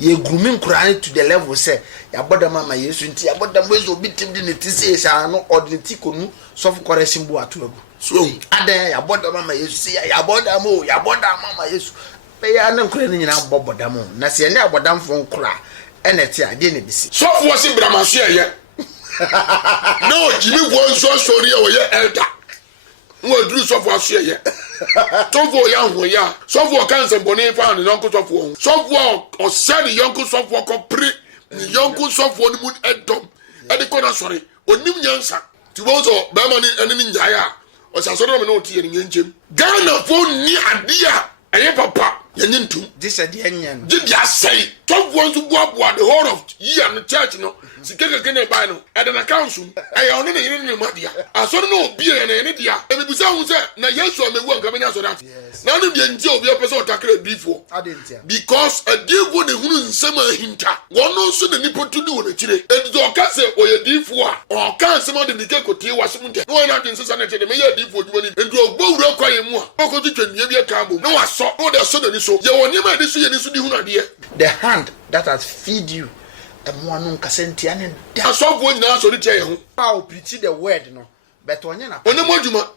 ye grooming Quran to the level say ya boda mama Yesu nti ya boda mwezo bitim di neti say sha no ordinary konu so for correction bu atu so adan ya boda mama Yesu say ya boda mama Yesu be ya na nkura ni nyina boboda mo na se ne aboda mfo nkura enete ade ne bisi so for si bramaso ye no jimi won so sorry o ye elder wo dru so for aso ye so for ya ho ya so for cancer boni fa ni yonko so for o send yonko so for ko pre ni yonko so for ni mu edom e de ko na sorry onim nyansa ti wo so be ma ni eni nyaaya o sa so no me no tie ni nyenchem Ghana fo ni adia eye papa yenye ntum this ade anyan di dia say top ones who go the whole of year no church no sikeke kene buy no e de na council e ono ne yene ne madia aso no obi e na yene dia e bibusa hu se na Yesu amewu anka benya so that na no de ntia obi opese otakra bifo because a divo ne hunu nsem ahinta wono so de nipotu di wona kire e do ka se oye difo a o ka nsem de dike kotie wasem nte no na de nsesa na chede me ye difo dwuma ni e do ogbowura kwaye mu a o ko tu twanua bi ka bo no waso no de so de so ye woni ma de so ye ni so di hunu ade the hand that has feed you emwanu nkasentia ne da asofo nyina so de tie ho how preach the word no but onye na onemo adwuma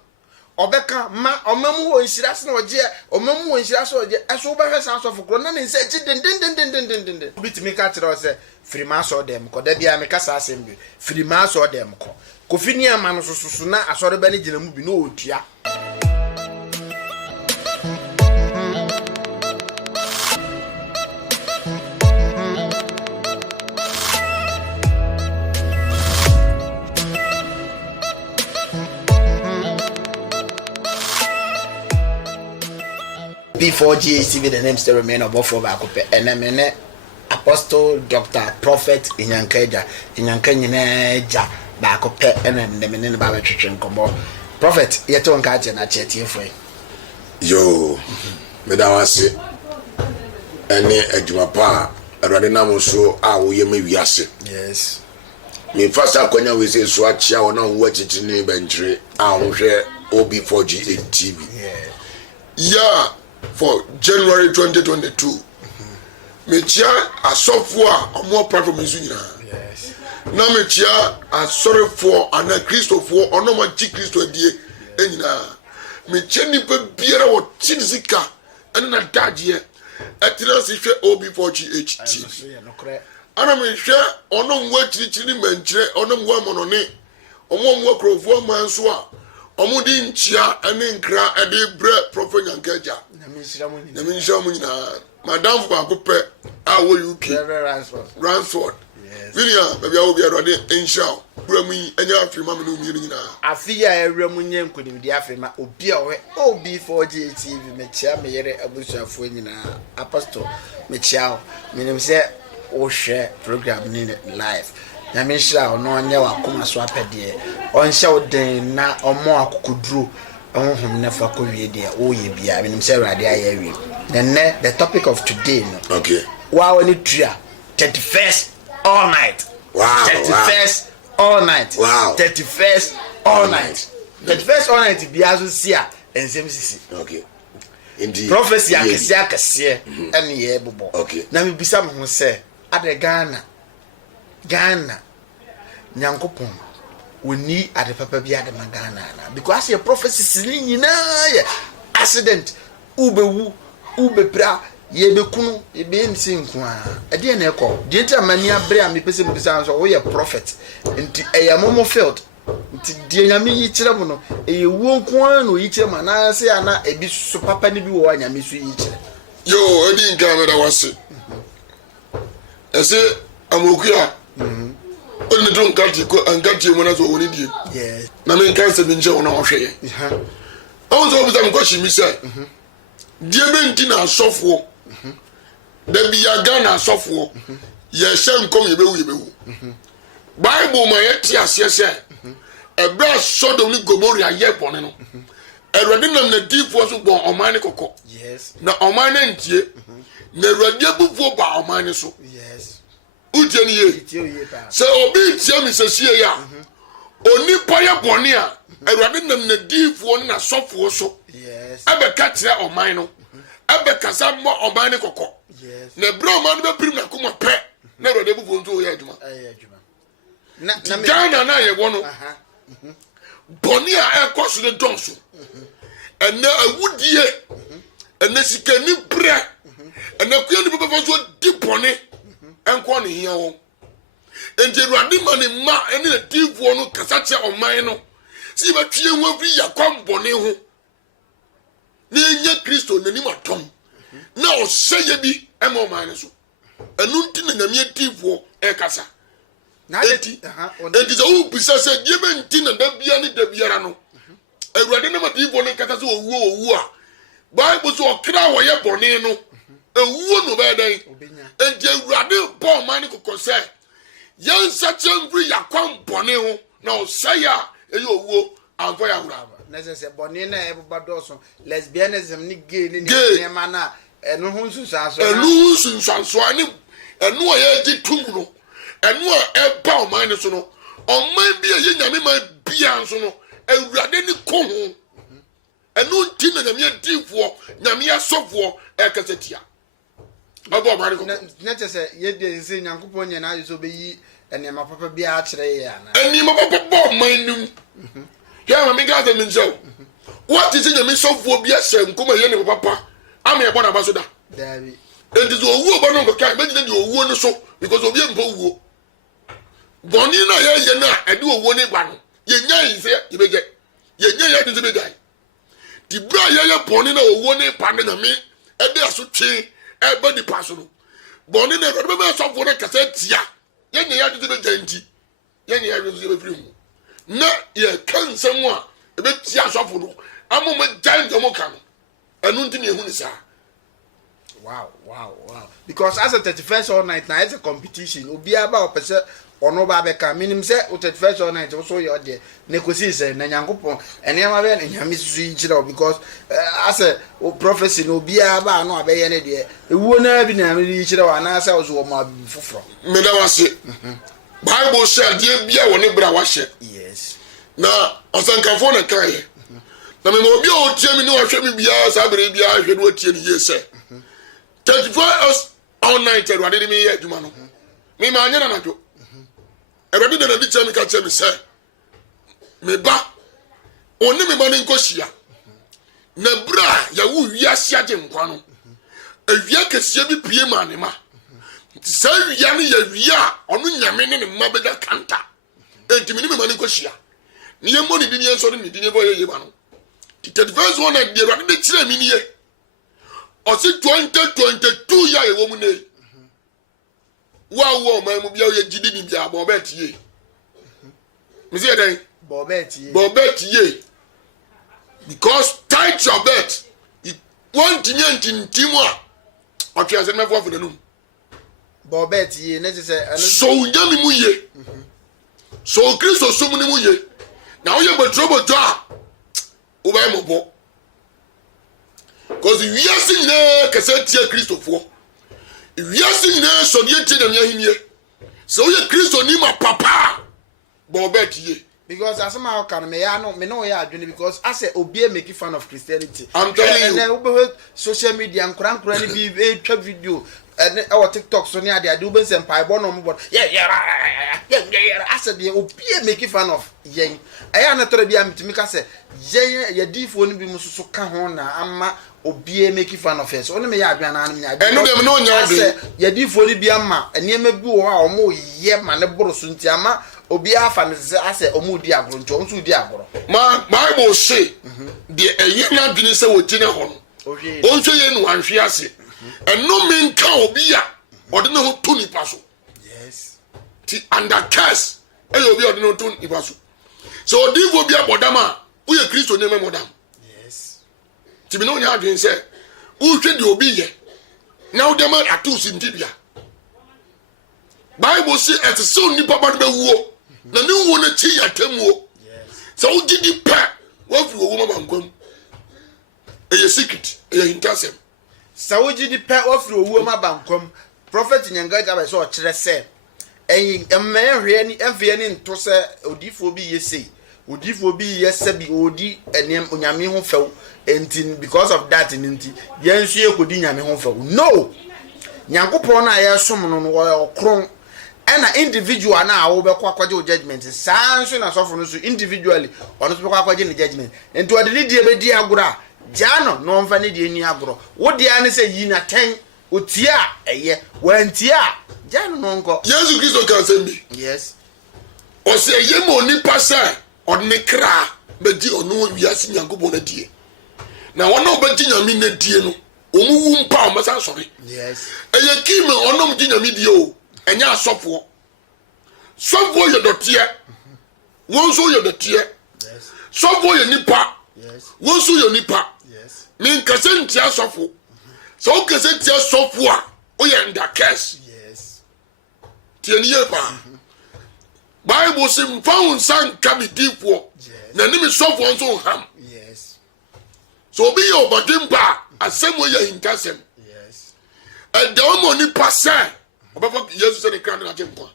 obeka ma omamu wo nsira se na oje omamu wo nsira so oje eso obeka sa asofo kro na ne nse chi den bitimi ka kire o se frima so dem ko da bia me ka sa asem frima so dem ko kofini ama no sososo na asore ba ne gina mu bi no otua before GACV the name still remain above for Bakope and I Apostle Dr. Prophet Inyankeja Inyankeja Bakope and the men Baba Chichin Combo Prophet yet on catch and a chatty for yo medawase any ejumapa radina so awo ye mewiase yes me first akonya we say so achia wona wo chichini bentre ahwe OB4G TV yeah for January 2022 mechia asofo a omo performance nyina yes na mechia asore for ana Christopher ono ma chi Christo adie enyina mechia ni pe biara wo chinzika ene na daje etina si hwe OB4G TV ana mehwe ono nwa chirichiri menchire ono nwa monone omo krofo manso a omo di nchia ene nkra ede bre Prophet Nyankeja na minshira mu nyina madam Bakope awo UK Ransford yes vinia bia wo bia rode enshia bramu enya afirma me no mi nyina afia ewramu nye nkonimdi afirma obi a we OB4G TV mechia meyere abusuafo nyina apostle mechia minim se o share program ni live na minshira ono nya wakoma so apede on hye oden na omo akukuduro ohum na fa ko wie dia o ye bia minim se rade ayewi then the topic of today no okay wow ni tria 31st all night wow 31st all night wow 31st all night 31st all night bia so sia ensem sisi okay indeed prophecy akese and ye bobo okay na me bisa me ho se ade Ghana nyankopon woni ade papa bi ade Ghana na because your prophecy nyina ye accident ubewu ubepra ye bekunu ye be nsi nkoa ade na ekọ de ntia mani abre a me pese me bisa so wo ye prophet nti eyamomo field nti de nyame yi kire mo no eyewu nkoa no yi kire ma na se ana ebi so papa ni bi wo anyame so yi kire yo edi nka me da wase ese amokuya oni don kanti ko angati mo na so woni die yes na me kan se bi nje wona ohwe on so bi tam ko shi mi sai die be nti na asofo da bi ya Ghana asofo ye hye nkom ye bewu Bible ma ye ti asese ebra Sodom ni Gomorrah ye bone no erode nam na difo so bon oman ne kokko yes na oman na ntie na erode abufuo ba oman ne so yes uje ni ye se obi tie mi se sie ya oni poye bone a erode nam na difo na sofo so yes abeka tire oman no abeka sa mo oman ne kokko yes na bro man be prim na kuma nyankopɔn nso yɛ adwuma na Ghana na yɛ wɔ no bɔne a ɛkɔ so ne dɔnso ɛnɛ awudie ɛnɛ sikani brɛ ɛnɛ kuya ne bɛbɛfa so di bɔne ɛnkɔ ne hia wɔn enti Awurade ma ne mma ɛne na diifoɔ no kasa kyerɛ ɔman no sɛ yɛbɛtwe yɛn ho afiri yɛkɔm bɔne ho na yɛnya Kristo n'anim atɔm na ɔhyɛ yɛ bi ɛma ɔman no so ɛno nti na Nyame diifoɔ ɛkasa enti sɛ wobisa sɛ deɛ bɛnti na da bia ne da biara no Awurade ne ma diifoɔ no kasa sɛ ɔwuo a Bible so ɔkra wɔyɛ bɔne no ewuo no bɛyɛ dɛn enti Awurade bɔ ɔman no kɔkɔ sɛ yɛn nsakyɛ mfiri yɛkɔm bɔne ho na ɔsɛe a ɛyɛ owuo amfɔ yɛ ahora na sɛ bɔne na ɛbɛba dɔɔso lesbianism ne gay ne nneɛma na ɛno ho nsunsuanso ne ɛno a yɛgye tum no ɛno a ɛba ɔman no so no ɔman bi a yɛ Nyame ma bia nso no Awurade ne kɔ ho ɛno nti na Nyame adiifoɔ Nyame asɔfoɔ ɛkasa tia ɔbɔ ɔman no kɔ na kyɛ sɛ yɛde sɛ Nyankopɔn nyɛ na ayɛ sɛ ɔbɛyi nneɛma papa biara kyerɛ yɛ ana nneɛma papa bɔ ɔman no mu yɛ ma menka sɛ menkyɛw woate sɛ Nyame sɔfoɔ bi ahyɛ nkɔm a ɛyɛ ne papa ama yɛbɔ n'aba so da daabi enti sɛ owuo bɔ no nkɔka bɛgyina deɛ owuo no so because obi mpa wuo bɔne no a yɛyɛ no a ɛde owuo no ba no yɛnya yi sɛ yɛbɛgye yɛnya yɛ de sɛ bɛgyae ti bere a yɛyɛ bɔne no a owuo no ba no Nyame ɛde aso twe ɛbɛ nipa so no bɔne no ɛde bɛbɛ sɔfoɔ no kasa tia yɛnya yɛ de sɛ bɛgyae nti yɛnya yɛ de sɛ bɛfiri mu na yɛka nsɛm a ɛbɛtia sɔfo no ama ma gyae ntɛm ka no ɛno nti ne ɛhu ne saa wow because as a 31st all night now it's a competition obiara ba opese ono ba beka minim say 31st all night so ye ode ne kosi say na Nyankopon enema be na Nyame susu yi kire because as a prophecy no obiara ba no abeye ne de ewuo na bi na yi kire wa na say ozo mo foforo me da wase Bible say de bia wo ne bra wa hye yes na osankafo na kae na me obi o tie mi ne wa hwe mi bia sa bere bia hwe no tie ni ye say 24 hours all night Awurade de me yɛ adwuma no me ma anya na najo Awurade de na di kyerɛ me ka kyerɛ me sɛ me ba oni me ma ne nkohyia na bra ya wo wiase agye nkwa no awia kɛseɛ bi pie ma ne ma sɛ wia ne ya wia a ɔno Nyame ne ne ma bɛda kanta enti me ne me ma ne nkohyia ne yɛ mo ne di ne nso ne di ne bɔ yɛ ma no 31st one na de Awurade de kyerɛ me ne yɛ ɔsi 2022 ya ewo mu nei wa man mu bia ye gidi ni bia bo bet ye me say den bo bet ye because tight your bet want nyantintimu a ɔtwe ase me fo na num bo bet ye na say so nyami mu ye so Kristo so mu ni mu ye na wo ye botroboto a wo ba mo bo because we are seeing na kasa tia Kristofo we are seeing na so die tie na ahinie so we Kristo ni ma papa bo bet ye because as my can me ya no me no ya adwene because as obi make fun of Christianity I'm telling you and we social media nkran ni bi twa video and our TikTok so near they do ben senpai bo no mo yeah as the obi make fun of yen aya na tore bia mitimi ka se yen ya difo no bi mususu ka ho na ama obi make fun of us only me ya adwan na nya eno dem no nya de ya difo ni bia ma enema bi wo a omo ye ma ne boro so nti ama obi afa ne se ase omo di agoro nti omo so di agoro ma Bible say de eye na adwene se wo gine ho no onhwe ye no anhwe ase eno me nka obi a ode ne ho to nipa so yes ti under curse obi ode ne ho to nipa so odifo bi abodama wo ye Kristo ne memodam yes ti bi no nya adwen se wo hwe de obi ye na wo dem atus ntibia Bible say et so nipa ba be wuo na ne wo na chi yatamuo yes so wo gidi pa wo fi wo ma bankwam eye secret eye intasem sawoji di pe ofri owuo ma bankom prophet nyangaja ba so kire se eyin emehwe ni emfe ni nto se odifo bi yesei odifo bi yese bi odi enem onyame ho few entin because of that nti yensu ekodi nyame ho few no nyankopon na yesom no no okron and an individual now over quaquajo judgment sans na sofo so individually or no quaquajo the judgment and to the dia be agura jano no mfa ne dia ni agoro wo dia ne say yi na 10 otia eye wantia jano no nko Jesus Christ can say me yes o say ye mo ni pasa on ne kra be di onu wiase nyankopon na die na wona obati nyame na die no omuwu mpa o masa sori yes eye kim onom di nyame die o enya asofo sofo ye dotie wonso ye dotie yes sofo ye nipa yes wonso ye nipa yes min kasenti asofo so kasenti asofo a o ye ndakes yes tieni ye pa Bible sim found san kamidifo na nimi sofo nso ham yes so be your badimba asemo ye intasem yes and the money pass obafa Jesus say the crown na jemko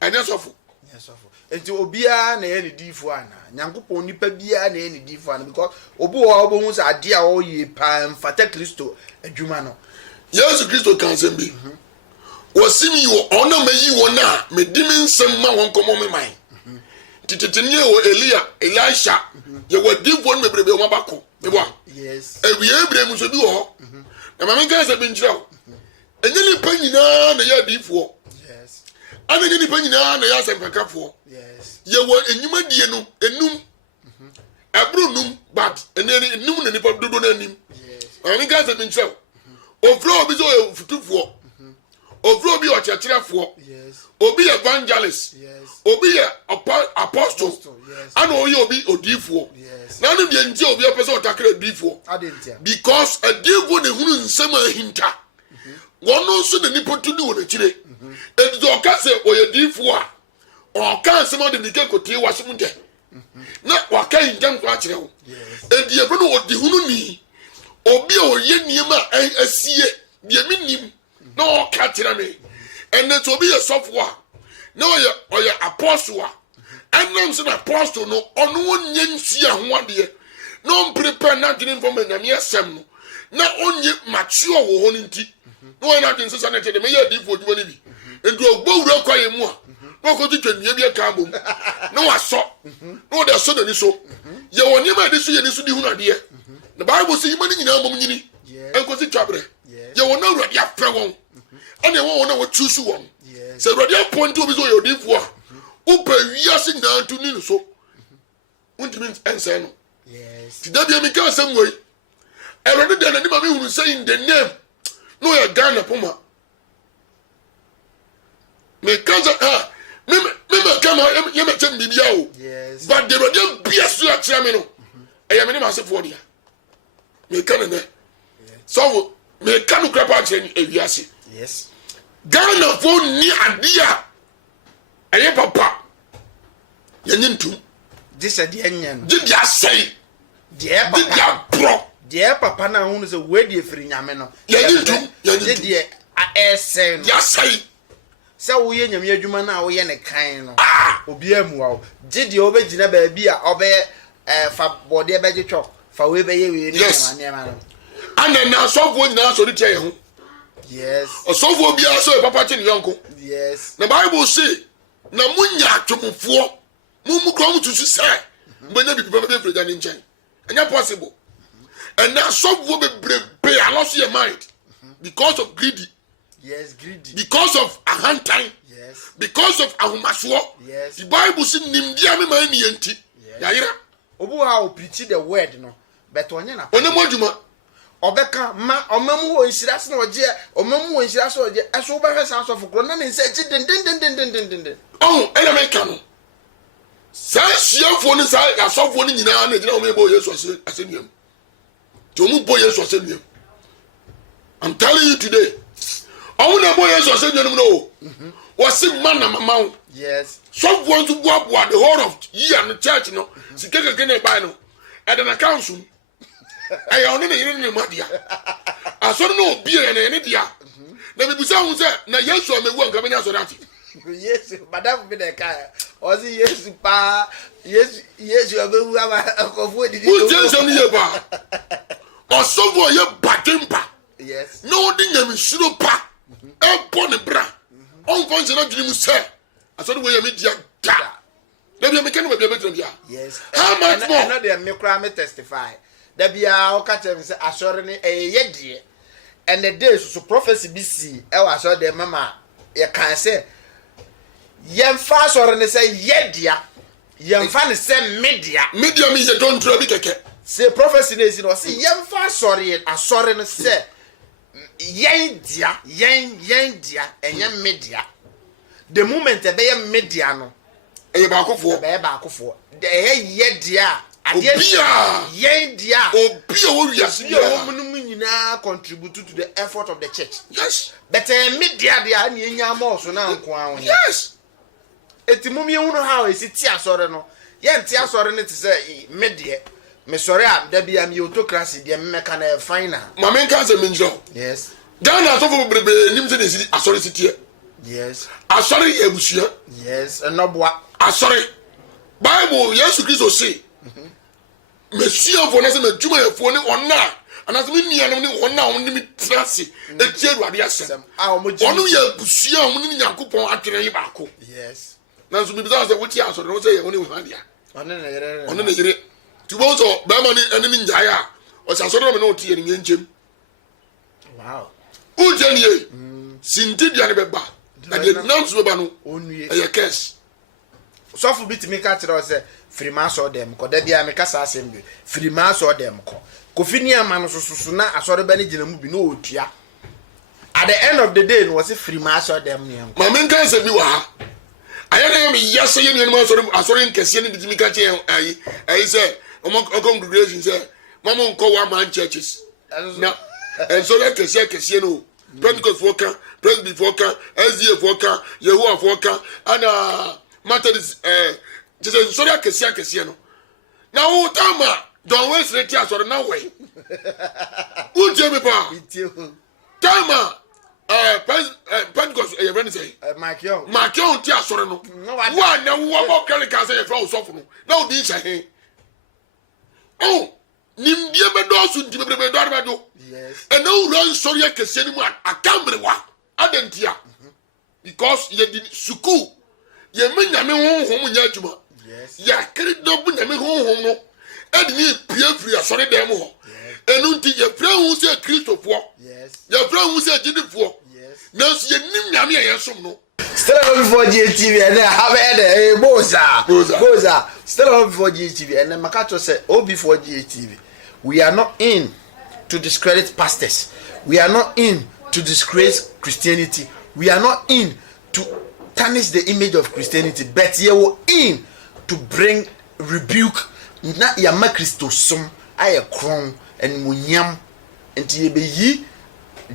anya sofo yes sofo enti obia na ye ne difo ana nyankopon nipa bia na ye ne difo ana because obi wo obo hu say ade a o ye pa mfata Kristo adwuma no Jesus Kristo kan say be wasimi yo ona mayi wona medimi nsem ma won komo me man tititini wo Elisha ye wadifo no mebrebe wo mabako me bo yes ewie ebrem so bi wo na mama kan say be njira enye ni panyina na ya difo yes ana enye ni panyina na ya sempakafo yes ye wo enyuma die no enum abru num but enum na nipa dodo na anim yes ani kan say be njira ofro obi so futufo ofro obi o chechirefo yes obi evangelist yes obi apostle yes ana oyi obi odifo yes na no de ntia obi apese otakra odifo adentia because adifo ne hunu nsem ahinta wono so ne nipa tuni wo na kire edi o ka se oye difo a o ka nsem o de dike kotie wasum de na wa ka hinjam ko akire wo edi e no odi hunu ni obi oye niema asie de minim na o ka kire me ene to obi ye sofo na oye apostle a enam se na apostle no ono onye nsi ahoade no prepare na dwene for me na me asem no na onye mature wo ho nti no na dwene se sanete de me ye difo dwuma ni bi enti ogbowura kwa ye mu a no ko twetwa bi aka bom na waso no de so ni so ye woni ma de so ye ni so di hu na de na Bible say yimani nyina bom nyini enko si twabre ye wona urade afre won ene won na wo choose won se urade appoint obi so ye odifo a upa wiase nyina to ni so untimi ense no yes tidabia mi ka asem wei erode de na ni ma me hunu say in the name no ya Ghana poma me kaza me kama ye me chem bibia o yes but the rode bia so a kira me no eya me ni ma se fo dia me kan ne so me kan kra pa kire ni ewiase yes Ghana fo ni adia eye papa ye nyintum this a de nyen di dia sei de di papa dia pro de papa na hunu say we de firi nyame no ye nyintum de a esen no ya sei se wo ye nyame adwuma na wo ye ne kan no obi amuwa wo de obegina ba bi a obe fa bode beje twok fa we be ye we ni ma no ana na sofo nyina so de tie ho yes sofo bia so papa ti ne yonko yes na Bible say na munya atwomfo mu krom tusu say mbanya bi papa be freda ni nchen anya possible and na sofo be brebe a lost your mind because of greedy yes greedy because of a hand time yes because of ahomaso yes the Bible say nimdia me man ni enti yayira obu ha o preach the word no but onye na onem adwuma obeka ma omam wo nsira se na oje omam wo nsira se oje eso ba hwesa asofo kro na nse chi den oh ena me ka no sa siafo ni sa asofo ni nyina na gina o me bo Yesu asenuam to mu bo Yesu asenuam I'm telling you today owo na bo Yesu asenuam no wasi man na mama yes so want to go the whole of year no church no sikeke kene buy no e na council ayi onu na yiri ni madia asoro no obi e na ne dia na bibusa hu se na Yesu amewu anka benya so dati Yesu madam bi de ka ozi Yesu pa Yesu amewu ama akofo didi o jense ni ye ba osovo ye badempa yes no di nyam shiro pa e bo ne bra on function not dream say asori we media da da bi me kan be bia yes how much more I know they me cry me testify da bia o ka tell me say asori ni ye de and the day so prophecy be see e wa asori de mama ye kan say yemfa asori ni say ye dia yemfa ni say media me ye don't try bi keke say prophecy is no say yemfa asori ni say yen dia enya media the moment ebe ye media no eye ba akofo ye dia ade yen dia obi wo wiase dia wo munum nyina contribute to the effort of the church. Yes, but media dia na enya ma so na nko an. Yes, etimum ye hunu how esi ti asore no ye nti asore ne te say media me sorry am da bia me autocracy dia me meka na final mama nka se menjo. Yes, Ghana so for brebe nim se dey si asore sitie. Yes, asore ebusua. Yes, enobwa asore Bible Yesu Kristo say Monsieur for na se medjuma yefo ni onna anase me nuanom ni onna won ni trase etie Awurade asem onu ye ebusua won ni Yakobon atwere yi baako. Yes, na so bi bisa se woti asore no say ye won ni hwadia ono na yire ti bo so ba ma ni ene ni njaaya o sa asore no me no tie ni nyenchem. Wow, o je ni ye sinti dia ne beba na de nam so ba no onue e ye cash so for bit me ka tire o say frima so dem ko da bia me kasa asem bi frima so dem ko kofini ama no soso na asore ba ne gina mu bi no otua at the end of the day no was frima so dem ne ma men kan se bi wa ha ayana me yase ye ne asore nkese ne bitimi ka che ayi say congregation say mama nko wa man churches na and so let kese no Pentecost worker, Presbyterian worker, SDF worker, Yehovah worker, and Methodist just sorry kese no. Now tama don't waste the tears or no way. Who tell me pa? Tama Pentecost friend say Mark Young tears or no. One now what can I say for so no. Now this I oh nim die be do so di be do do. Yes, and no run sorry kese ni mu akambre wa adentia because ye di suku ye menya me honhom nya adwuma. Yes, ya kiri do bu na me honhom no e di ni pie asore dem ho enu nti ye fra hu se Kristofo. Yes, ye fra hu se Jidifo. Yes, na so ye nim nyame ye som no still on before GTV and have had boza still on before GTV and Makato said oh before GTV we are not in to discredit pastors, we are not in to disgrace Christianity, we are not in to tarnish the image of Christianity, but ye were in to bring rebuke na yama Christosum aye kron and munyam enti ye be yi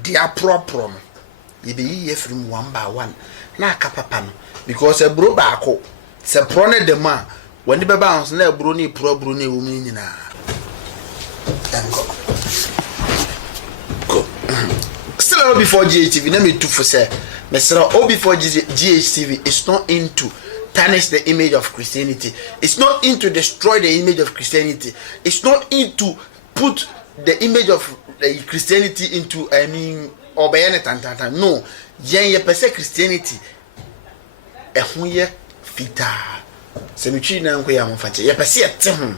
dia proprom ye be yi from one by one na akapapa no because e bro baako se pro ne dem a wani be bounce na e bro ni pro ne wo mu nyina still before GHTV let me do for say Mr. before GHTV is not into tarnish the image of Christianity, it's not into destroy the image of Christianity, it's not into put the image of Christianity into obeying tantanta. No, yen ye pese Christianity ehun ye fita semitwi na nko ya mfache ye pese ete ho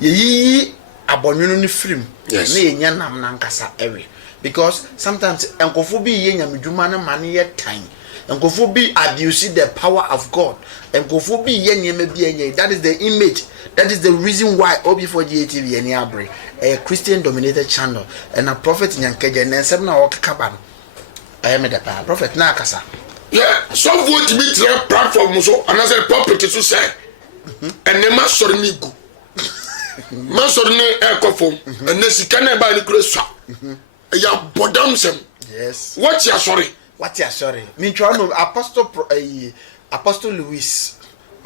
ye yi abonwunu ni film na ye nya nam na nkasa ewe because sometimes enkofo bi ye nyamedwuma na mane ye tan enkofo bi abuse the power of God enkofo bi ye niema bi enye. That is the image, that is the reason why OB4 GATV any abre a Christian dominated channel and a prophet nyankeje na nsem na okeka ba no ayeme the prophet na akasa. Yeah, so vote me to platform so another property to say and the master ni gu master ni ekofom and the sikana ba ni kreswa ya bodam sem. Yes, what you sorry me try no apostle Louis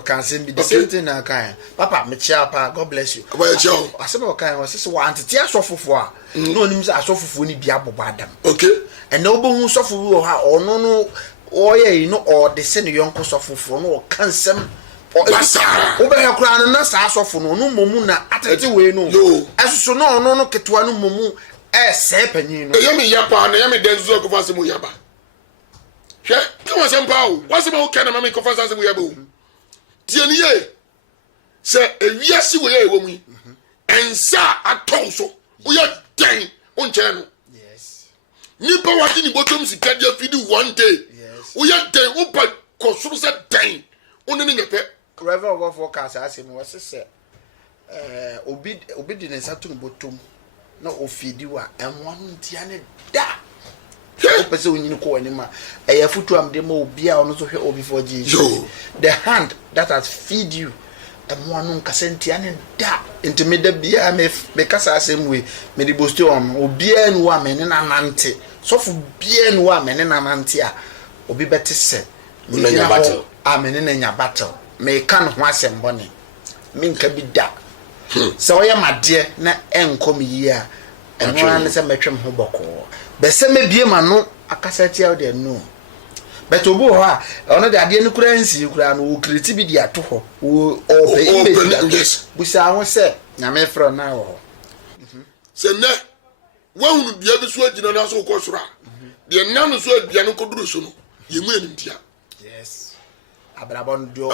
can say be the same thing na kan papa me chia pa God bless you asem o kan o sese wa antete asofofo a no nim se asofofo ni bia bobo adam okay and no bo hu sofofo wo ha ono no oye no o de se ne yonko sofofo no o kan sem basara wo be hekura no na sa asofo no no momu na atete we no esoso no ono no ketwa no momu se panyin no yami yapa na yami denzo ko fase mu yaba hwe come on somehow what's about kind of mama conference we abo tie ni ye se ewiase we ye wo mu ensa aton so wo ye den wo nche no Yes. nipa wati ni bottom sika dia fidi one day Yes. wo ye den wo ba kosuru se den wo ne nyepe Reverend of forecast as him was say obi di ne satu bottom na ofidi wa enwa ntia ne da. O pese onyini ko anima e futu am de ma obi a ono so hwe obi for Jesus. The hand that has feed you enwa no nkasa ntia ne da intimida bia me kasa asem we me di bosto am obi anu wa me ne nanante sofu bia anu wa me ne nanante a obi bete se me nya battle amene na nya battle me kan ho asem bone me nka bi da so ye made na enkom yi a enwa ne se metwem ho boko be se mebie ma no akasa tia de no but obu ho a ono de ade ne kura nsi kura no o kreti bi di ato ho o yes busa ho se na me fro na ho se ne wa hunu bia bi so agina na so ko sura de na no so bia no ko duru so no ye mu anim tia yes abrabon dio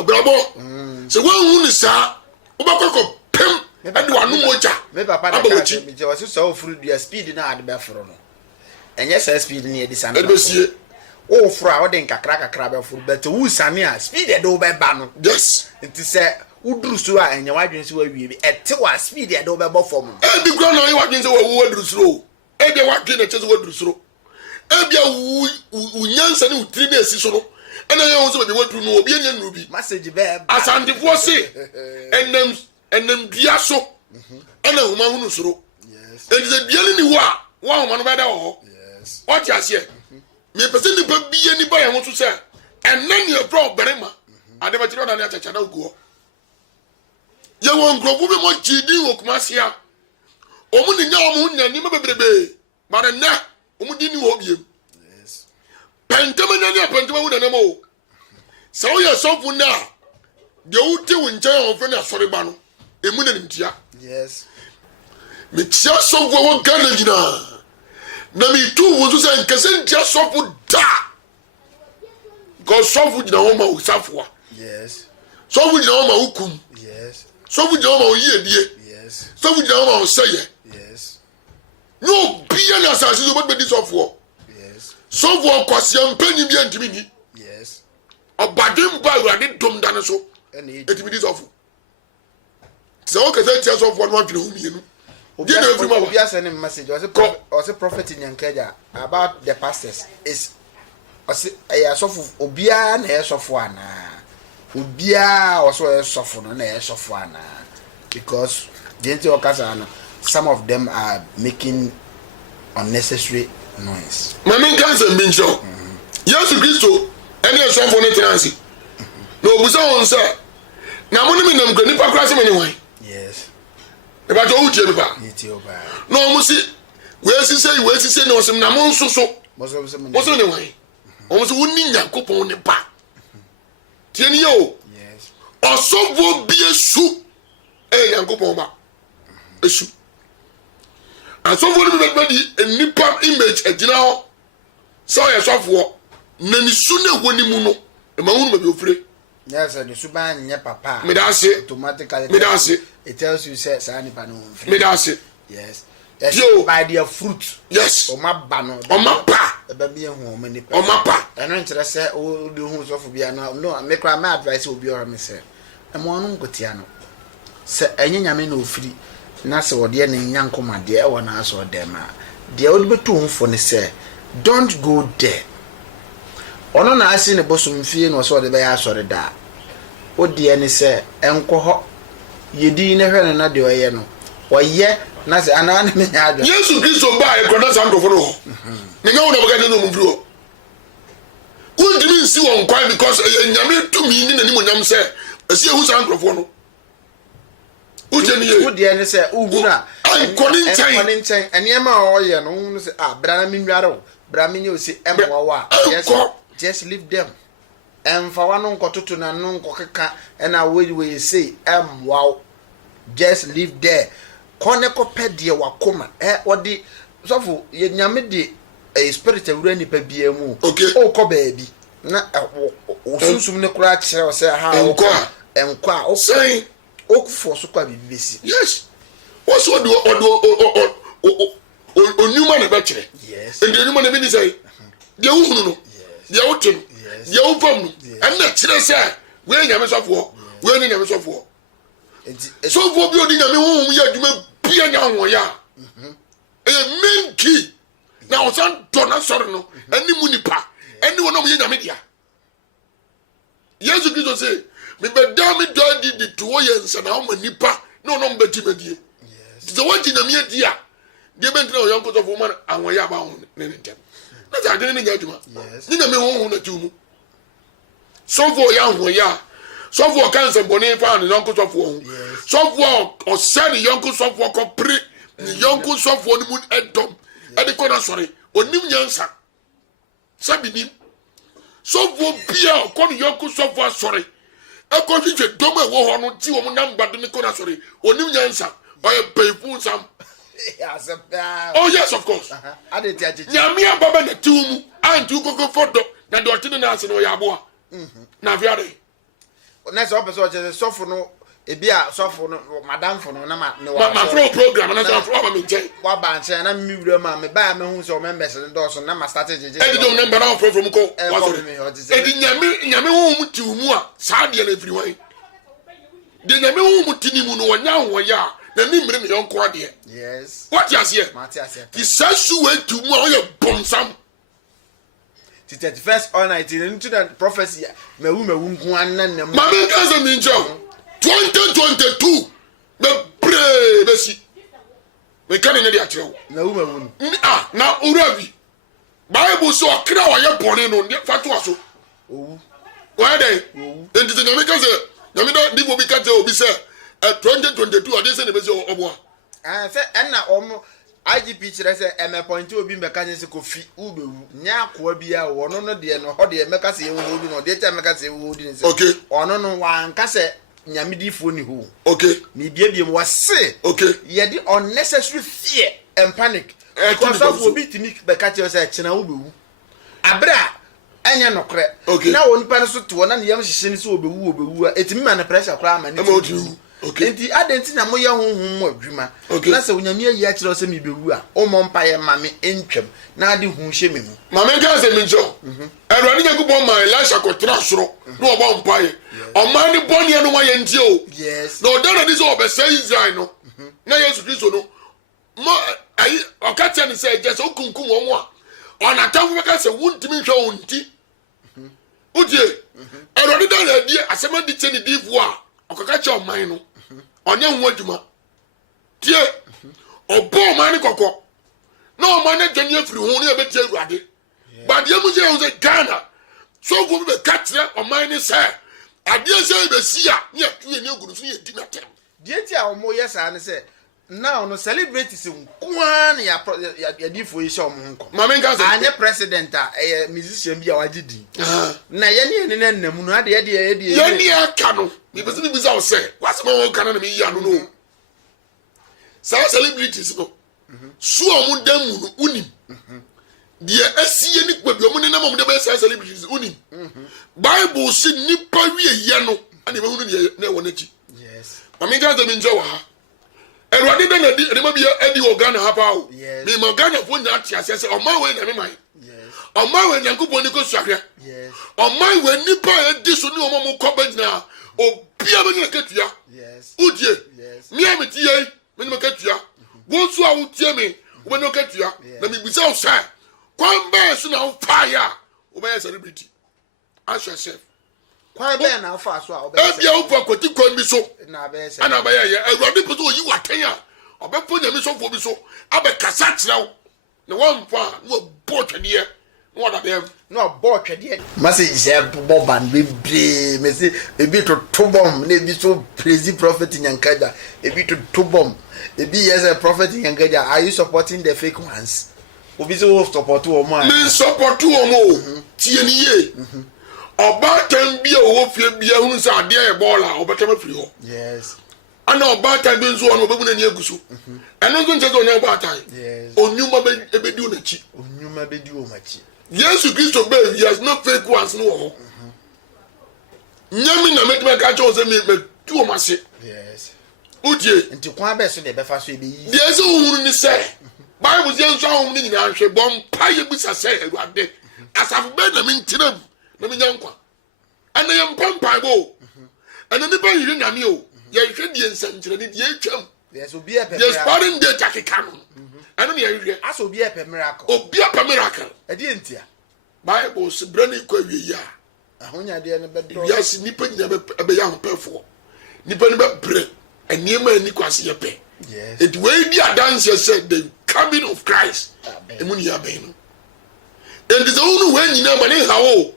se wa hunu sa o ba ko pem ade wa no moja me papa na ka me je wase so furu dua speed na ade be furu no enye sa speed na e di sana ebesie o furu a wode nkakra be furu but wu sane a speed e do be ba no yes nti se uduru so a enye wadwen se wa wie bi ete wa speed e do be bo fom e bi gro na wadwen se wa wu waduru suro e de wadwen na chese waduru suro e bia wu nyansa ne utiri na esi so no ena ye won se be waduru no obi enya nubi message be asandefo se enem bia so ena huma hunu suro yes e de bia ni wo a wa huma no be da wo yes o ti ase me pese ni pa bia ni ba ye ho so se ena ni e bro berema ade ba tiro na ni achacha na ugo ye won grogu be mo jidi wo kuma sia omu ni nya omu nya ni bebrebe bare na omu di ni wo biem yes pentema nya ni pentema wu na mo so ye sofu na de uti wo nche o fe na sori ba no emu na ntia yes me tia sofu wo gana gina na mi tu wo so se nkese ntia sofu da go sofu gina wo ma usafua yes sofu gina wo ma hukum yes sofu gina wo ma oyedie yes sofu gina wo ma oseye yes no bia na asase so be di sofu yes sofu kwase mpanyi bia ntimi ni yes obadin ba urade dom dane so ene etimi di sofu se o kese tia sofu no adwene humienu obi send him message was a prophet in Yankeja about the pastors is a sofu obia na e sofu ana obia also e sofu no na e sofu ana because gente okasa no some of them are making unnecessary noise mama cancer binjo Yesu Kristo ene sofu no tenancy no obusa won say na mo ni mi nam grani pa klase me ni wan yes e ba to utie mi pa Ethiopia no mo si we sise no sim na mo nso so mo so ni wan o mo so woni Yakobon ne pa tie ni yo yes osovo bi esu Yakobon ba esu asovo ni be di nipa image agina ho so ye sofo na ni su na woni mu no e ma hunu ma bi ofire yes the suban nye papa me da se automatically me da se it tells you say sa nipa no me da se yes yo by their fruit yes o ma ba no o ma pa e ba bi ehun o ma nipa o ma pa eno ntere se o de hu so fo bia no me kra my advice obi o me se e mo anu ngotia no se enye nyame na ofiri na se wo de ne nyankoma de e wona aso de ma de o be to hu fo ne se don't go there ono na asi ne bosum fie no so de be ya asore da o de ne se enko ho yedi ne hwe na de oye no oye na se ana ne me ya do Yesu Kristo ba e koda san dofo no ne nga wona baga no mu firi o undimi nsi won kwan because nyame tumi ni nani mo nyam se asi ehu san dofo no uje ni ye o de ne se uguna ankoni nchen eniema oye no hu se bra na minware o bra menye o se emwa wa just leave them emfa wa no nkototo na no nkokeka na we say emwa just leave there kone ko pedie wakoma odi sofo ye nyame de spirit awura ni pa bia mu okay o ko baabi na osumsum ne kura kyerɛ o sɛ ha enko o say okufo so kwa bibesi yes also odo onyuma na be kyerɛ yes and onyuma na be ni say de uhunu no de wotem de wofam no and na kyerɛ sɛ we nyame sofo we ni nyame sofo sofo bi odi nyame honhom ya adwuma bia nya ho ya main key na osan dona sɔre no ani mu nipa ani wonom ye nyame dia Yesu Kristo say me be da me do di to wo ye nsa na wo nipa na onom be timadie yes so what nyame dia de be ntina o yonko sofo man awon ya ba ho ne ntem na ta de ne nya adwuma ni nyame ho na tumu sofo ya ho ya sofo kanse boni fa ne yonko sofo ho sofo o se ne yonko sofo ko pre ni yonko sofo ni mu edom e de ko na sori onim nyansa sabinim sofo bia ko ni yonko sofo sori e ko hwehwe dom e wo ho no ti wo namba de ne ko na sori onim nyansa o ye payfu sam oh yes of course nyame ababa na tiumu antu koko fodo na de otine na ase no ya aboa na viare na so person je sofo no ebia sofo no madam fo no na ma flow program na so flow ma nche wa ba nche na mi wura ma me ba me hu so members do so na ma start jeje e di number na from ko wa so e di nyame hu mu tiumu a sa de na everyone de nyame hu mu tinimu no wonya ho ya na ni mire me yonko ade yes what you see the sensu went to mu o ye bonsam the 31st all night into the prophecy mewu nku anan na ma me kan se mi njo 2022 be pray be si me kan ne dia kire wo mewu na uravi bible so okra wa ye bone no fatu aso owu wa dey enti se nyame kan se nyame do di bo bi ka te obi se 2022 ade se ne be se oboa se enna omo IGP kire se eme point obi mbeka nye se kofi ubewu nya akoa bia wono no de no ho de meka se ewu odi no de ta meka se ewu odi ne se okay ono no wanka se nyamedifo ni ho okay me biebiem wase okay ye the unnecessary fear and panic because of obi timi beka kire se kina ubewu abra enya nokre na woni pa no so to na ne yam hyehye ni se obewu a etimi ma na pressure kra ma ne okay enti adenti na moye honhom mo adwuma na se onyame ayi a kire se me bewu a o mo mpa ye ma me entwam na ade hu hye me mu ma me kan se me njo erwani nyakubo ma Elisha ko tra soro na obo mpa ye o ma ni boni anu wa ye ntie o yes na odana di so obese Israel no na Yesu Kristo no mo ayi okate ni se je so kunkum o mo a ona tafu be ka se wuntimi hwe onti udie erwani da na die asema di che ni divu a okaka che o man no onye hu adwuma tie obo man kokko na o man adwani afiri hu ne be tie awurade but ye mu je Ghana so go be katre o man ni say ade say be sia ne atuye ne guru so ye di na tem die ti a o mo yesa ne say now no celebrate se nkuan ya difo yi sha o mo nko ma me nka say anye president a musician bi a wagidi na ye ne nnamu no ade ye ni aka no me be bi za o say wasema o kana na me yi anu no sa celebrities no su o mu damu no unim die asiye ni gbabi o mu ne na mo de be sa celebrities unim bible si nipa wie ye no ani be hunu ne na wona chi yes ma me nka say me njo wa ha erwade da na di ne ma bia edi Ghana ha pa o me ma Ghana fo nya ati ase se o ma we na me man yes o ma we nyankopon ni ko suahwe yes o ma we nipa edi so ni o mo ko bagina o bia be ni ketua yes udie yes mi ameti ye me ni ketua wo so a wo tie me wo no ketua na me bisa o sa kwan ba so na o fire o ba celebrity ask yourself kwan be na afa so a e bia o fa kwoti kwan bi so na be se ana ba ye awurade pese oyi waten a obepo nyame sofo bi so abekasa kirew na wan fa no bo twede no da dem no bo twede message say boban bebre me say ebi to tobom na ebi so praise prophet nyankaja ebi to tobom ebi yes a prophet nyankaja are you supporting the fake ones obi so support o mo me support o mo tie ni ye oba tan bia o fie bia hunu sa ade e bola obetama firi ho yes ana oba tan bi nso ono obebu na ni agusu eno nso nche zo nya oba tan yes onyuma be ebedi onachi onyuma bedi o machi Jesus Christ be he has no fake ones no. Nyami na metime ka cho se me tu o mase. Yes. Udie. Nti kwa be so de be fa so e be yi. Dey se ohun ni se. Bible say nso ohun ni nyina hwe bom pa ye bisa se Awurade. Asafo be na me ntinam na me nyankwa. Ana ye mpampa bo. Ana ni ba yiri nyame o. Ye hwe die nsankyere ni die twam. Yes, obi e pe. Yes, pardon the jakeka no. Ana ni ye hwe. Aso obi e pe miracle. Obi a pa miracle. E di ntia. Bible se brani kwa wie ya. Ahonya de ne be do. Yes, nipa nyina be ya hopefo. Nipa ni be bre. Eniema ani kwase ye pe. Yes. It way be a dance said the coming of Christ. Emuni ya ben. And the only way nyina mane hawo.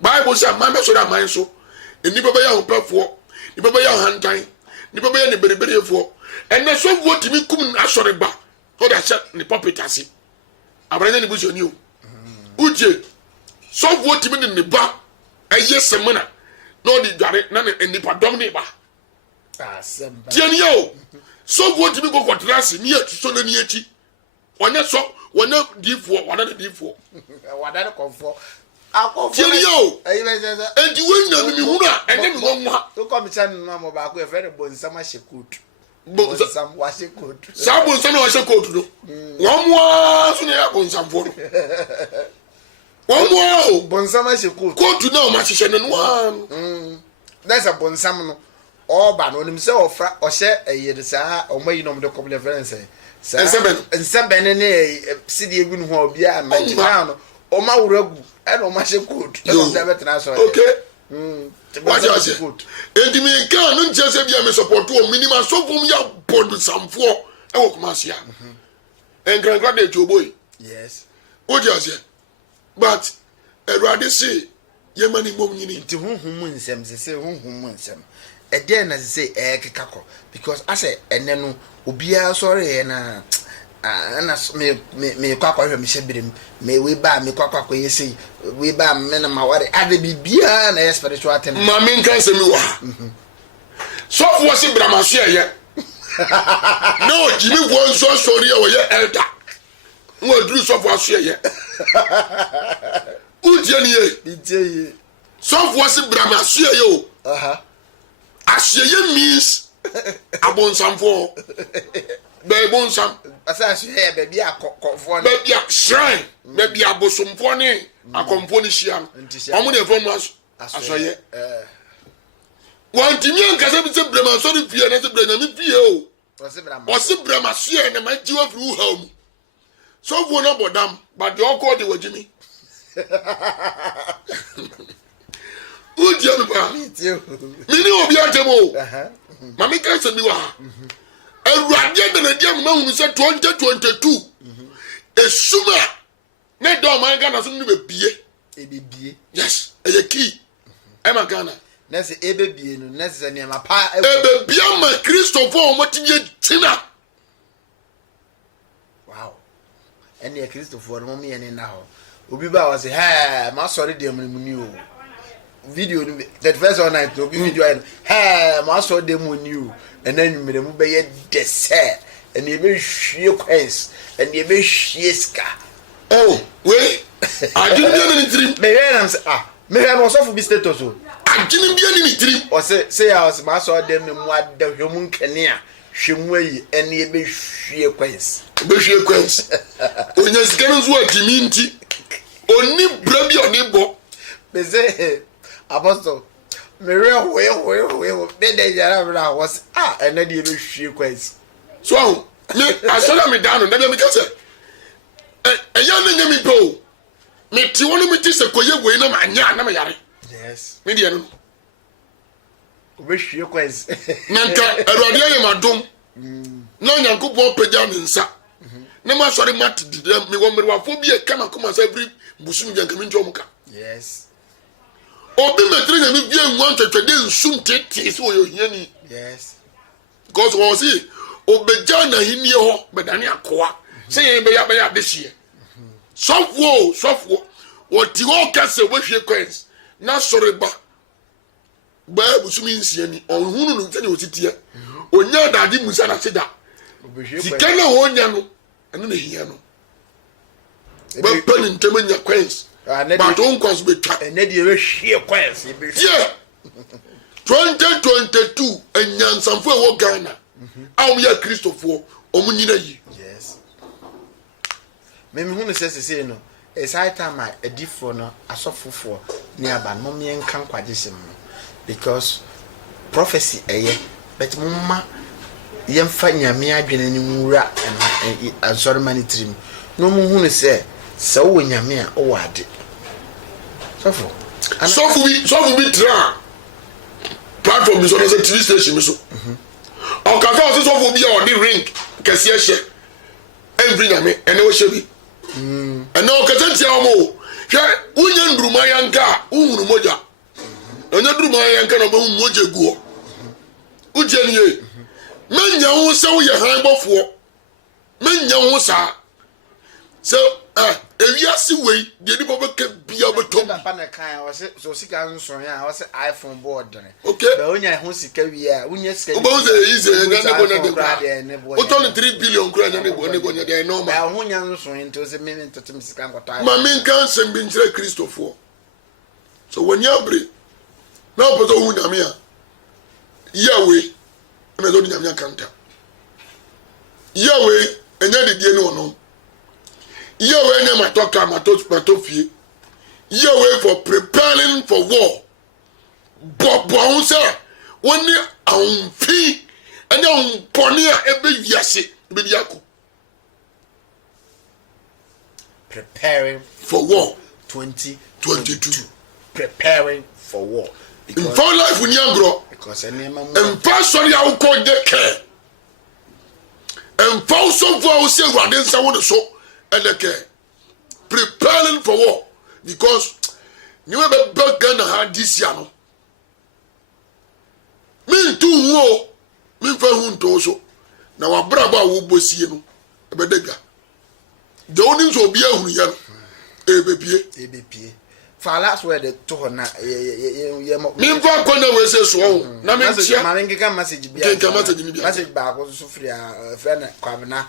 Bible say man be so da man so. Nipa be ya hopefo. Nipa be ya hantan. Nipa be ya ne bereberefo. And na so vote mi kum asore ba. Ho da say ni puppet ase. Abranya ni bushoni o. Uje. So vote mi ni ba. Eye semana. No di dware na nipa dom ni ba. Asemba. Tieni yo. So vote mi go kwatrase ni etuso na ni echi. Wona so wona difo wona de difo. Wada de konfo. Akofo. Tieni yo. Ayi be se. Enti wonna mi hu na ene mi nwa. To come chan no mo ba ko e fere bonsama shekut. Bonsam wa shekut. Sa bonsam na wa shekut do. Won mo so na ya bonsam fo. Won mo bonsama shekut. Kotu na o ma hihye no wan. That's a bonsam no. Oba no nim se ofra ohye eyede saa omayi no mo de couple reference. Nseben ne sidi egu no ho obia manchina no o ma wuragu e no ma shekut. E no da betra so. Okay. What you say? Enti mi kan no nche se bia me support o minimum so fom ya bod samfo e wo kuma sia. Enkran de choboy. Yes. What you say? But Erade say ye mani mom nyini. Nti hunhum nsem se hunhum nsem. Ede na se kekako because ase ene no obia sorry na ana me kwakwa hwe me hyebirem me we ba me kwakwa yesi we ba me na maware ade bibia na spiritual thing ma me nkan se mi wa so for se bramaso ye no jimi wo so sorry e wo ye elder wo duru so for so ye udie ni ye idie so for se bramaso ye o Asiye means abonsamfo. Be bonsam. Asiye baby akofo. Baby shrine. Baby abosomfo ni akomfo ni hia. Omo na from asoye. Wantimi ankasa bi se brema so ni fie na se brema mi fie o. O se brema so ye na majiwa fru ha mu. So vo no bodam, but the okọ de wajimi. Udia ba. Mini obi atemo. Mami ka se mi wa. Awurade de na dia ma hunu se 2022. Esuma na do man Ghana so ni be bie. Ebebie. Yes, eye key. E ma Ghana. Na se ebebie no, na se ne ma pa. Ebebie ma Christopher o motibie tina. Wow. Ene Christopher no me ene na ho. Obi ba wa se, "Ha, ma sorry dem mu ni o." Video that first one night obi video and ma so dem mu ni o. And then me dem be ye dessert and e be hwie coins and e be hwie ska. Oh, wait. Ajini bia ni trim. Me hear am say me hear no so for be status o. Ajini bia ni trim. O say I was ma so dem ni mu ada hwemu nkene a hwemu ayi and e be hwie coins. Be hwie coins. Onya sika no so ajimi nti. Oni bra bia oni bo. Me say Apostle me we be dey jara bra was and then e be hwie coins. So me asola me down na be me ka say eya na nyami po me ti wonu me ti se koye we na ma nya na me yare. Yes. Me dia no. We hwie coins. Na nka Awurade aye madom. Na Nyankopon pagya ne nsa. Na ma sori mat di me wo merwafo bi e kama kuma sa every busum janka me ntom ka. Yes. Obi metri na me bia nwan twetwede nsum tete so yo hiani. Yes. Because we see obeja na hinie ho bedane akoa. Say ye be ya this year. Sofwo what you can say we hwe coins na sori ba busumi nsiani onhunu no ntene otitie onya dade musa na seda sikana ho nya no eno na hia no But penny temenya coins. But uncles be trapped. And then you share coins. Yeah. 2022 and Yansan for Ghana. I'm here, Christopher. Yes. Maybe who says the same. It's high time a different a suffer for nearby mommy and can't quite because prophecy but mumma yam fanya me adwene ni mura and sorry many trim no who say so when ya me o wade so we try platform is on the TV station so on ka fa so for be on the ring kase hye every nyame ene wo hye bi ene o kase tia mo hwe unya nduruma yanka uhunu moja onya nduruma yanka no ba moja guo uje niye menya ho se wo ye han bofo menya ho sa so ewiase wei de ni bobo ka bia betom papa na kan o se so sika nson ya o se iPhone board ne okay ba onya ho sika wi a unya sika o ba ze ize nga ne bona de o ton 3 billion kura nya ne bona de normal ba ho nya nson nto se me ntotem sika nkota ma min kan sem bi njire Christopher so when you break na o poto hu nyame a yawe na zo nyame akanta yawe enya de die ne ono yawe ne matoka matofie yawe for preparing for war bobo unsa woni awunfi ene awunponi a ebe wiase ebe diako preparing for war 2022 preparing for war in for life when you because any man and pastor ya uko deke and for so for say wade nsa wo so eleke preparing for war because you have a Ghana had this year no me too wo me fa hu nto so na wa braba wo bosie no ebedega the only so bia hu ya ebepie for last word to na ye me fa ko na we say so na me tia ma ngi message bia message ba ko so free friend Kwabena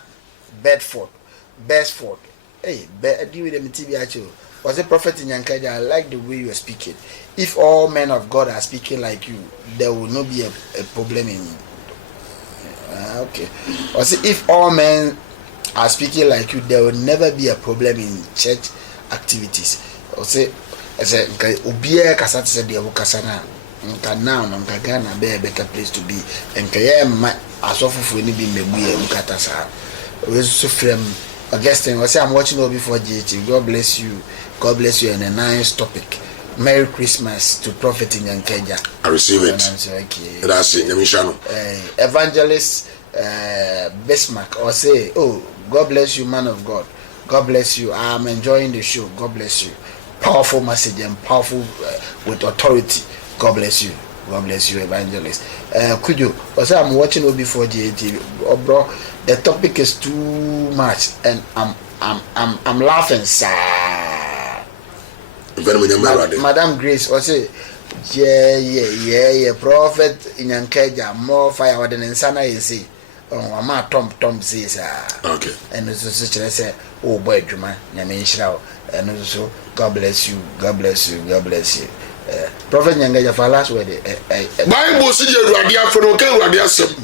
Bedford hey deal with them TV actually was a prophet in Yankaja. I like the way you are speaking. If all men of God are speaking like you, there will not be a problem in okay. Was if all men are speaking like you, there will never be a problem in church activities. Or say as a ubia kasat said the kasana now Ghana be a better place to be and kaya asofu ni bi mebuye mukata sa we so frame Augustine was I'm watching all before GT. God bless you and a nice topic. Merry Christmas to Prophet in Yankeja. I receive it. Okay. That's it. Evangelist Bismarck or say, oh, God bless you, man of God. God bless you. I'm enjoying the show. God bless you. Powerful message and powerful with authority. God bless you. God bless you, evangelist. Could you? Also, I'm watching before GT. Oh, bro, the topic is too much, and I'm laughing, sir. Madam Grace, or say, yeah. Prophet in Yankeja, more fire than in Sana, you see. Oh, I'm Tom says, okay. And also, say, oh, boy, Juma, Yamin Shroud, and also, God bless you. Prophet Yankeja for last word. Bible says, you are the Afro, can you are the Assam?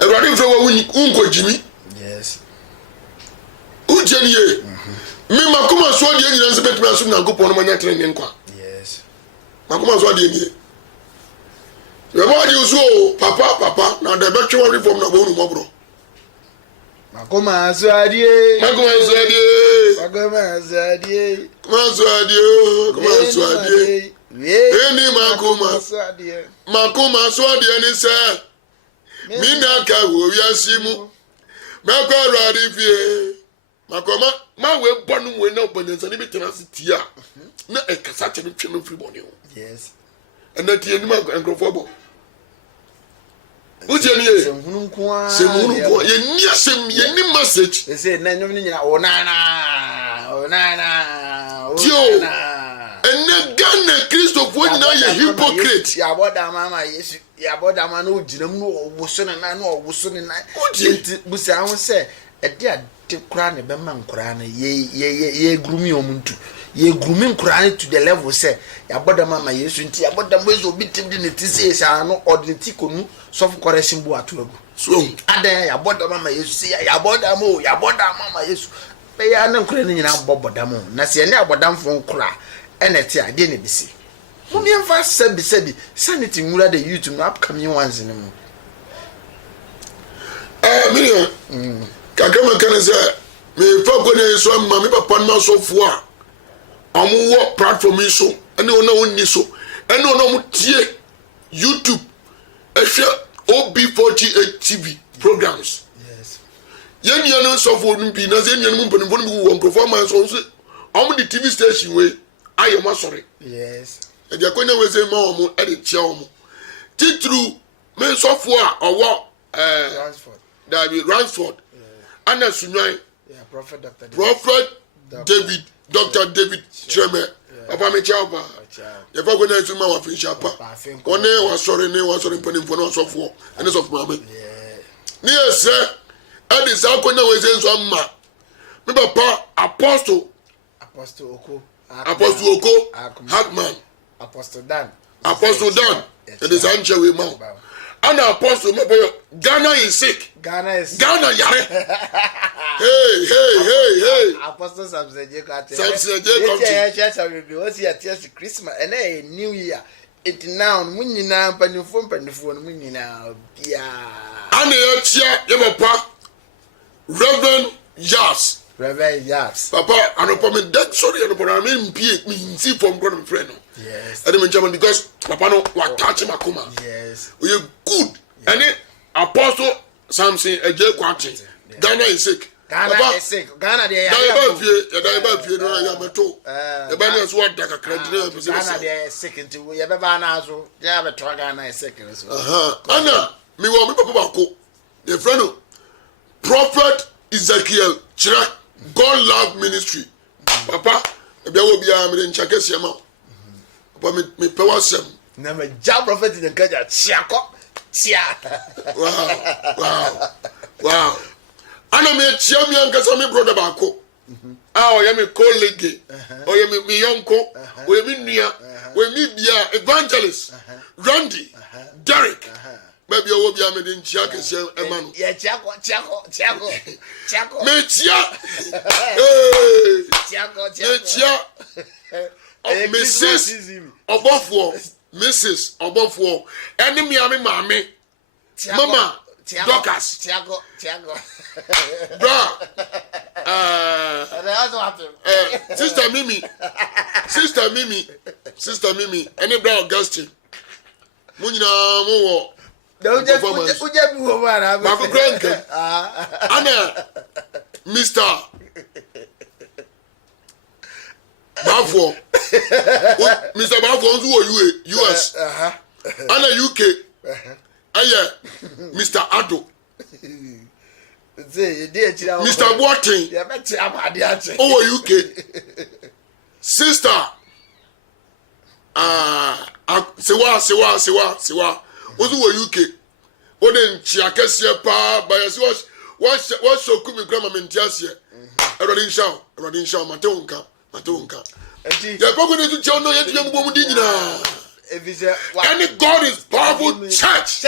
A running for Unko Jimmy? Yes. Ujenie. Me makuma so de nyina se betumi asum na nkopon no manya trene nkwa. Yes. Makuma so de nie. We body so papa na the betwe reform na bonu mobro. Makuma so adie. Eni makuma so adie ni se. Mina ka wo wiasimu. Makwa radi fie. Makoma ma we bonu we na obanyansa ni betena sitia na ekasa che betwe no free bonu. Yes. And that you ma enkrofo ujeni ye Semhunu kwa ye ni asem ye ni message they say na nyom ni nyina onana tio ene Ghana Christopher nyina ye hypocrite ya boda mama Yesu ya boda mama no ginam no owoso na no owoso ni na busa ho se e dia te kura ne be man kura ne ye grumi omuntu ye grumi kura ne to the level say ya boda mama Yesu nti ya boda mwezo obi tim di ne ti say sha no ordinary konu soft correction bu atu agu so adan ya boda mama Yesu say ya boda mama Yesu be ya ne kura ne nyina boda mo na se ne aboda mfo kura ene ti ade ne bisi mo mi enfa sabi sanity mura the YouTube no upcoming ones ne mo Miriam, kakama kana say me fa ko ne so ma me papa na so fo a omo platform yi so ene ona onni so ene ona mo tie YouTube ehwe OB48 TV programs. Yes. Yen yen no so fo no bi na say yen mo mpanimfo no wo performance on so omo the TV station we ayema sorry. Yes. E dia ko na we say ma omo e de chia omo. Titru me so fo a owo Ransford. Ransford. Yeah. Anna Sunwai. Yeah, Prophet David. Dr. David Treme. Papa me chapa. You fa go na suma wa fin chapa. One was sorry panim for no so for. And so for me. Yeah. Ni ese and is how na we say so ma. Me papa Apostle Oko. Hackman. Apostle Dan. It is Anche we ma. And Apostle me boy Ghana is sick. Ghana yare. Hey. Apostle Samson Jacob. Samson What's here Christmas and New Year. It now munina panifo munina bia. And here papa Reverend Yas. Papa, I don't mean that sorry, I mean me see from God friend. Yes. I didn't German because Papa no was touching my coma. Yes. We are good. And then Apostle Samson Eje Kwati. Ghana is sick. Ghana is sick. Ghana they are. Ghana they are sick into you ever nazo. Yeah, but Ghana is sick. Anna, me want me Papa ko. The friend Prophet Ezekiel Chira God Love Ministry. Papa, ebi awo bia me den chake siama. Papa me power sem. Na me ja prophet in Kenya chiako. Chia. Wow. Ana me chia mi ankasa me brother baako. Ah, o ye me colleague. O ye me yonko. O ye me nua. O ye me bia evangelist. Randy. Derek. Baby owo bia me den chia kese ema no. Yeah, chiako. Me chia. Hey. Chia. Mrs. Obofo. Any me mama. Docas. Tiago. Bra. Sister Mimi. Any bra Augustine. Munina mo. Don't just be woman. Anna, Mr. Bafo. Mr. Bafo who US. Anna UK. Aye. Mr. Ado. Mr. Boateng. Over UK. Sister. Sewa. Ozu wo UK. Oden chiakesie pa ba yesi what so kumi grandma mentiasie. Erodi nshaw matewonka. Ya poko ne tu no yet yam bomu di nyina. And God is powerful church.